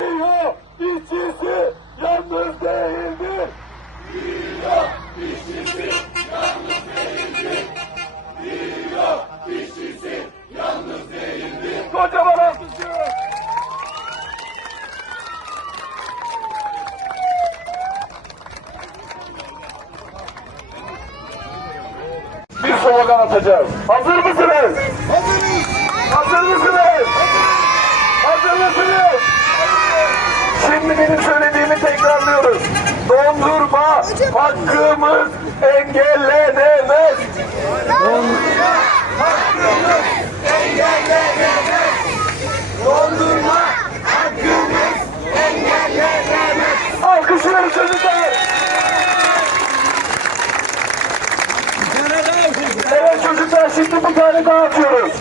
Dünya işçisi yalnız değildir. Dünya işçisi yalnız değildir. Dünya işçisi yalnız değildir. Kocaman alkışlıyoruz. Bir slogan atacağız. Hazır mısınız? Hazır mısınız? Şimdi benim söylediğimi tekrarlıyoruz. Dondurma hakkımız engellenemez. Dondurma hakkımız engellenemez. Dondurma hakkımız engellenemez. Alkışlıyoruz çocuklar. Evet çocuklar şimdi bir tane daha atıyoruz.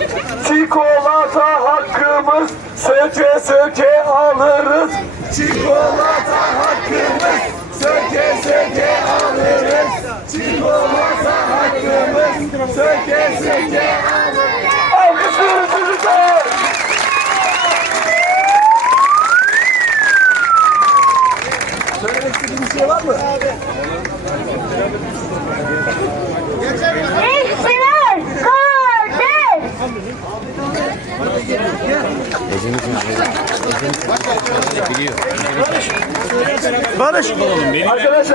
Çikolata hakkımız söke söke alırız. Çikolata hakkımız söke söke alırız. Çikolata hakkımız söke söke alırız. Alkışlıyoruz çocuklar. Söylemek istediğiniz şey var mı? İşçiler Arkadaşlar